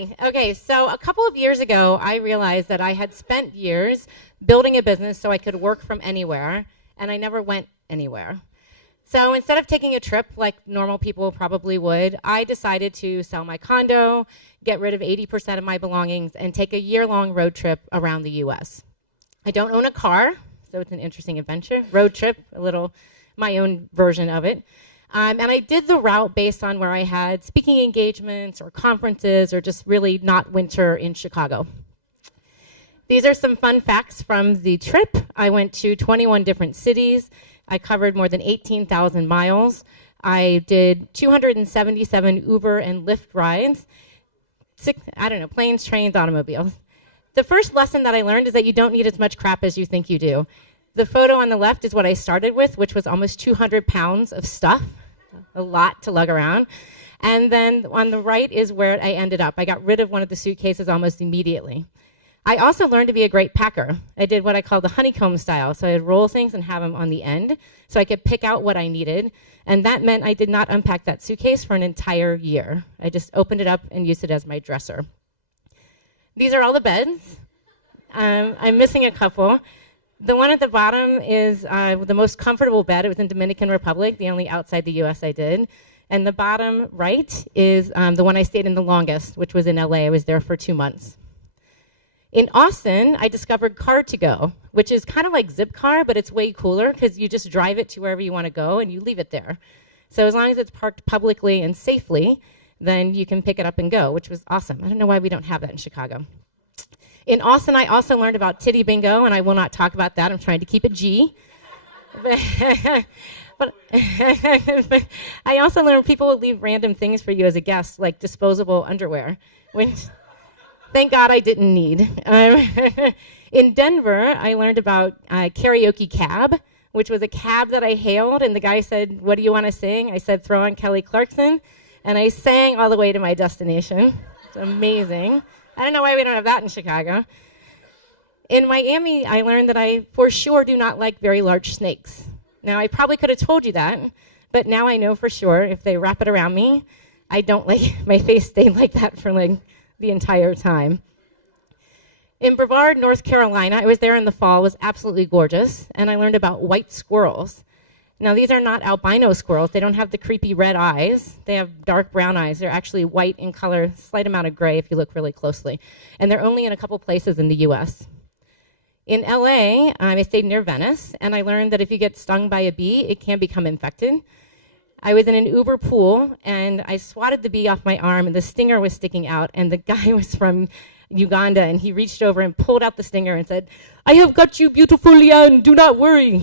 Hi. Okay, so a couple of years ago, I realized that I had spent years building a business so I could work from anywhere, and I never went anywhere. So instead of taking a trip like normal people probably would, I decided to sell my condo, get rid of 80% of my belongings, and take a year-long road trip around the U.S. I don't own a car, so it's an interesting adventure. Road trip, a little my own version of it. And I did the route based on where I had speaking engagements or conferences or just really not winter in Chicago. These are some fun facts from the trip. I went to 21 different cities. I covered more than 18,000 miles. I did 277 Uber and Lyft rides, planes, trains, automobiles. The first lesson that I learned is that you don't need as much crap as you think you do. The photo on the left is what I started with, which was almost 200 pounds of stuff, a lot to lug around. And then on the right is where I ended up. I got rid of one of the suitcases almost immediately. I also learned to be a great packer. I did what I call the honeycomb style. So I'd roll things and have them on the end so I could pick out what I needed. And that meant I did not unpack that suitcase for an entire year. I just opened it up and used it as my dresser. These are all the beds. I'm missing a couple. The one at the bottom is the most comfortable bed. It was in Dominican Republic, the only outside the US I did. And the bottom right is the one I stayed in the longest, which was in LA. I was there for 2 months. In Austin, I discovered Car2Go, which is kind of like Zipcar, but it's way cooler because you just drive it to wherever you want to go and you leave it there. So as long as it's parked publicly and safely, then you can pick it up and go, which was awesome. I don't know why we don't have that in Chicago. In Austin, I also learned about titty bingo, and I will not talk about that. I'm trying to keep it G. but I also learned people will leave random things for you as a guest, like disposable underwear, which thank God I didn't need. In Denver, I learned about Karaoke Cab, which was a cab that I hailed, and the guy said, "What do you want to sing?" I said, "Throw on Kelly Clarkson," and I sang all the way to my destination. It's amazing. I don't know why we don't have that in Chicago. In Miami, I learned that I, for sure, do not like very large snakes. Now, I probably could have told you that, but now I know for sure if they wrap it around me, I don't like my face stayed like that for like the entire time. In Brevard, North Carolina, I was there in the fall. It was absolutely gorgeous, and I learned about white squirrels. Now, these are not albino squirrels. They don't have the creepy red eyes. They have dark brown eyes. They're actually white in color, slight amount of gray if you look really closely. And they're only in a couple places in the US. In LA, I stayed near Venice, and I learned that if you get stung by a bee, it can become infected. I was in an Uber pool, and I swatted the bee off my arm, and the stinger was sticking out, and the guy was from Uganda, and he reached over and pulled out the stinger and said, "I have got you, beautiful Leeann, do not worry."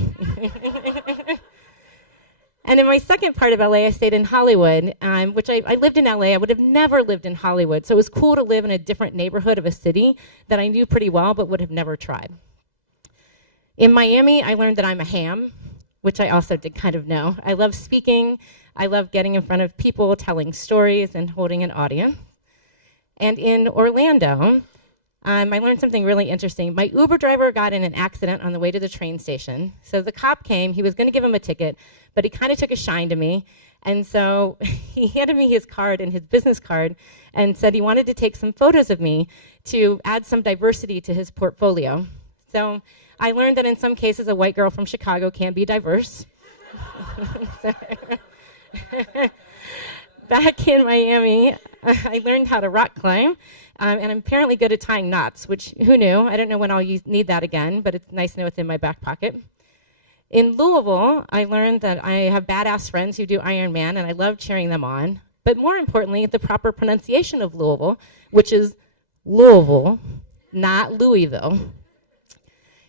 And in my second part of LA, I stayed in Hollywood, which I lived in LA. I would have never lived in Hollywood. So it was cool to live in a different neighborhood of a city that I knew pretty well, but would have never tried. In Miami, I learned that I'm a ham, which I also did kind of know. I love speaking. I love getting in front of people, telling stories, and holding an audience. And in Orlando, I learned something really interesting. My Uber driver got in an accident on the way to the train station. So the cop came. He was going to give him a ticket, but he kind of took a shine to me. And so he handed me his card and his business card and said he wanted to take some photos of me to add some diversity to his portfolio. So I learned that in some cases, a white girl from Chicago can be diverse. Back in Miami, I learned how to rock climb, and I'm apparently good at tying knots, which who knew? I don't know when I'll need that again, but it's nice to know it's in my back pocket. In Louisville, I learned that I have badass friends who do Ironman, and I love cheering them on. But more importantly, the proper pronunciation of Louisville, which is Louisville, not Louisville.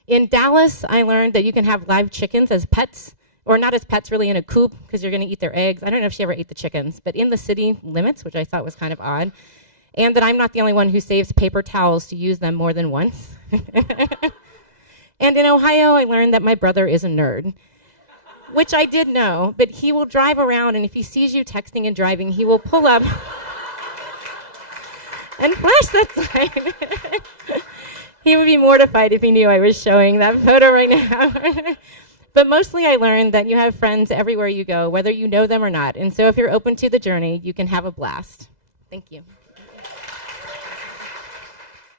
In Dallas, I learned that you can have live chickens as pets, or not as pets, really in a coop, because you're going to eat their eggs. I don't know if she ever ate the chickens, but in the city limits, which I thought was kind of odd. And that I'm not the only one who saves paper towels to use them more than once. And in Ohio, I learned that my brother is a nerd, which I did know, but he will drive around, and if he sees you texting and driving, he will pull up and flash that sign. He would be mortified if he knew I was showing that photo right now. But mostly I learned that you have friends everywhere you go, whether you know them or not. And so if you're open to the journey, you can have a blast. Thank you.